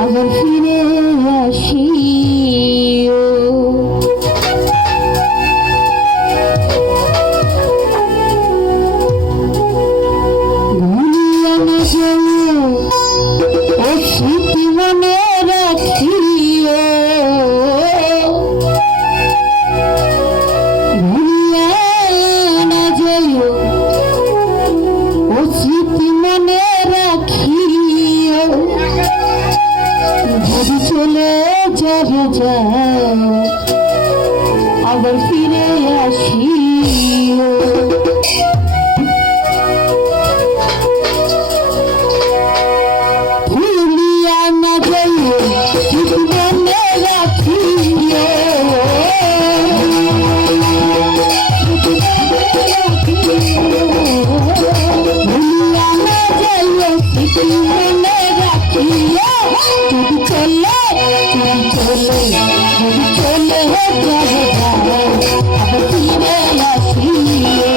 আবার ফিরে আসিও। ভুলিয়া না যাও ও স্মৃতি মনে রাখিও। ভুলিয়া না যাও ও স্মৃতি মনে রাখিও। যদি চলে যাবে যাও আবার ফিরে আসিও। ভুলিয়া না যাইও স্মৃতি মনে রাখিও। ভুলিয়া না যাইও স্মৃতি মনে রাখিও। যদি চলে যাবে যাও আবার ফিরে আসিও।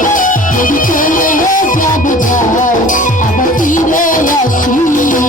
যদি চলে যাবে যাও আবার ফিরে আসিও। যদি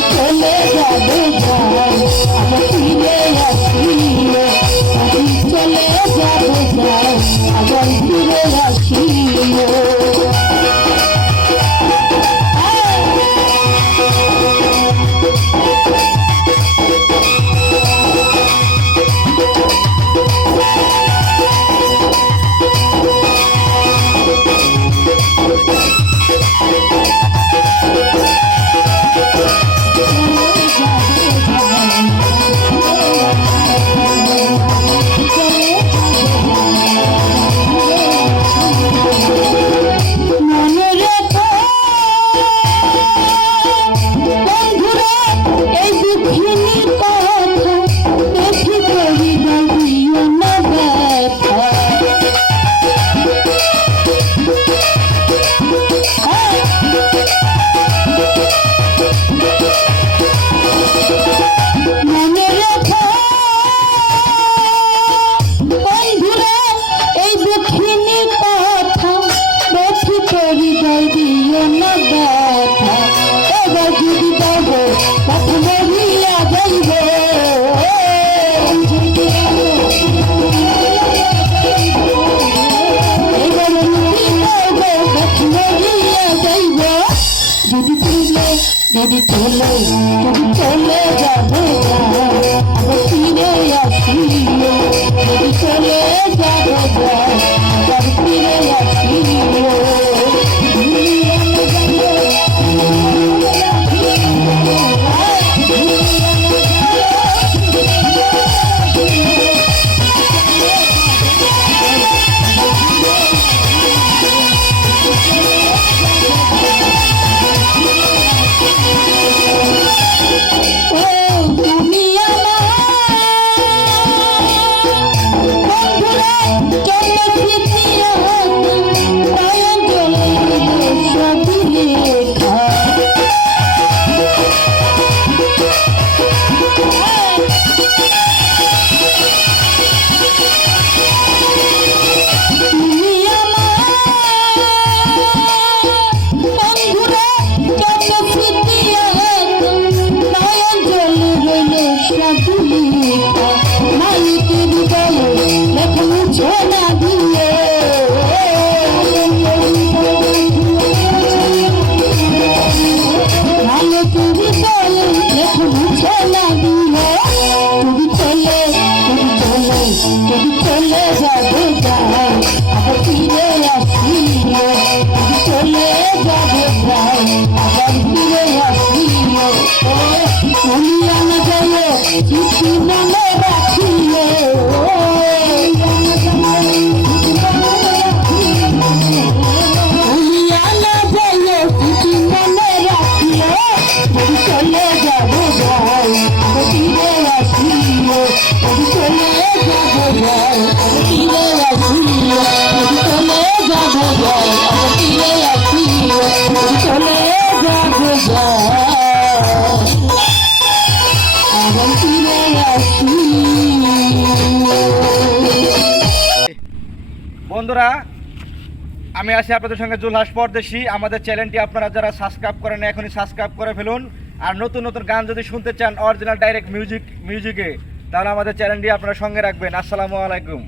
চলে যাবে আবার ফিরে আসিও। যদি চলে যাবে আবার ফিরে আসিও। চলে বন্ধুরা, আমি আছি আপনাদের সঙ্গে জুলহাস পরদেশি। আমাদের চ্যানেলটি আপনারা যারা সাবস্ক্রাইব করেন এখনই সাবস্ক্রাইব করে ফেলুন। আর নতুন নতুন গান যদি শুনতে চান অরিজিনাল ডাইরেক্ট মিউজিকে, তাহলে আমাদের চ্যানেলটি আপনারা সঙ্গে রাখবেন। আসসালামু আলাইকুম।